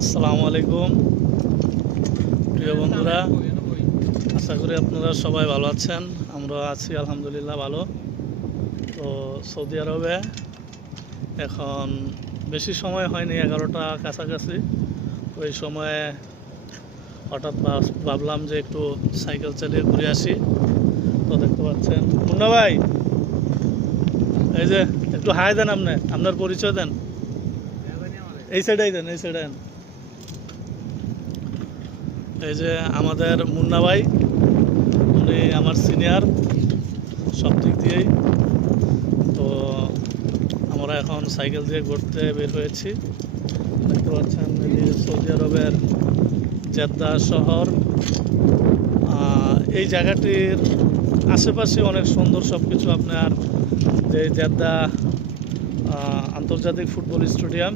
আসসালামু আলাইকুম। প্রিয় বন্ধুরা, আশা করি আপনারা সবাই ভালো আছেন। আমরা আছি, আলহামদুলিল্লাহ ভালো। তো সৌদি আরবে এখন বেশি সময় হয়নি, এগারোটা কাছাকাছি। ওই সময়ে হঠাৎ ভাবলাম যে একটু সাইকেল চালিয়ে ঘুরে আসি। তো দেখতে পাচ্ছেন, মুন্না ভাই, এই যে একটু হাই দেন আপনি, আপনার পরিচয় দেন। এই সাইডেই দেন, এই সাইডে দেন। এই যে আমাদের মুন্না ভাই, উনি আমার সিনিয়র সব দিক দিয়েই। তো আমরা এখন সাইকেল দিয়ে ঘুরতে বের হয়েছি। দেখতে পাচ্ছেন সৌদি আরবের জেদ্দা শহর। এই জায়গাটির আশেপাশে অনেক সুন্দর সব কিছু আপনার, যে জেদ্দা আন্তর্জাতিক ফুটবল স্টেডিয়াম।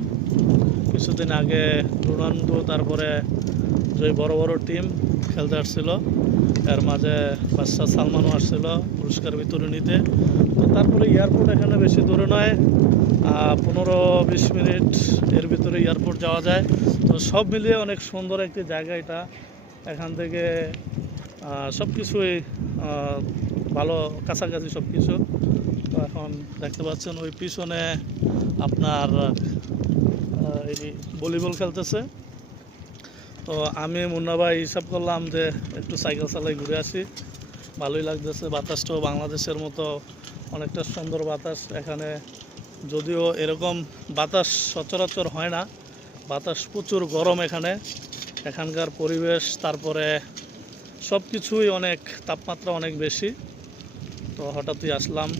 কিছুদিন আগে রোনাল্ডো তারপরে যে বড় বড় টিম খেলতে আসছিল, এর মাঝে বাদশাহ সালমানও আসছিল পুরস্কার বিতরণীতে তো তারপরে এয়ারপোর্ট এখানে বেশি দূরে নয় পনেরো বিশ মিনিট এর ভিতরে এয়ারপোর্ট যাওয়া যায়। তো সব মিলিয়ে অনেক সুন্দর একটি জায়গা এটা। এখান থেকে সব কিছুই ভালো, কাছাকাছি সব কিছু তো এখন দেখতে পাচ্ছেন ওই পিছনে আপনার এই ভলিবল খেলতেছে। তো আমি, মুন্না ভাই হিসাব করলাম যে একটু সাইকেল চালাই ঘুরে আসি। ভালোই লাগতেছে, বাতাসটাও বাংলাদেশের মতো অনেকটা সুন্দর বাতাস। এখানে যদিও এরকম বাতাস সচরাচর হয় না, বাতাস প্রচুর গরম এখানে। এখানকার পরিবেশ, তারপরে সব কিছুই অনেক, তাপমাত্রা অনেক বেশি। তো হঠাৎই আসলাম,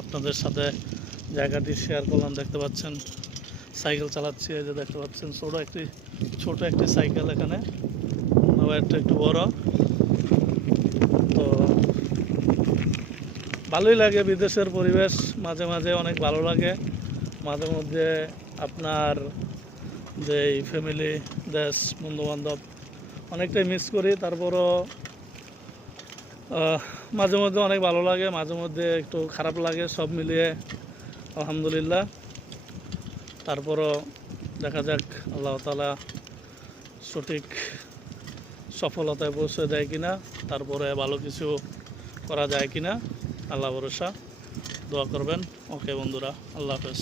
আপনাদের সাথে জায়গাটি শেয়ার করলাম, দেখতে পাচ্ছেন। সাইকেল চালাচ্ছি, এই যে দেখতে পাচ্ছেন, ছোট একটি ছোট একটি সাইকেল এখানে মোবাইলটা একটু বড়। তো ভালোই লাগে বিদেশের পরিবেশ, মাঝে মাঝে অনেক ভালো লাগে। মাঝে মধ্যে আপনার যে ফ্যামিলি দেশ বন্ধু বান্ধব অনেকটাই মিস করি। তারপরও মাঝে মধ্যে অনেক ভালো লাগে, মাঝে মধ্যে একটু খারাপ লাগে, সব মিলিয়ে, আলহামদুলিল্লাহ। তারপরও দেখা যাক আল্লাহ তালা সঠিক সফলতায় পৌঁছে দেয় কিনা, তারপরে ভালো কিছু করা যায় কিনা, আল্লাহ ভরসা। দোয়া করবেন। ওকে বন্ধুরা, আল্লাহ হাফেজ।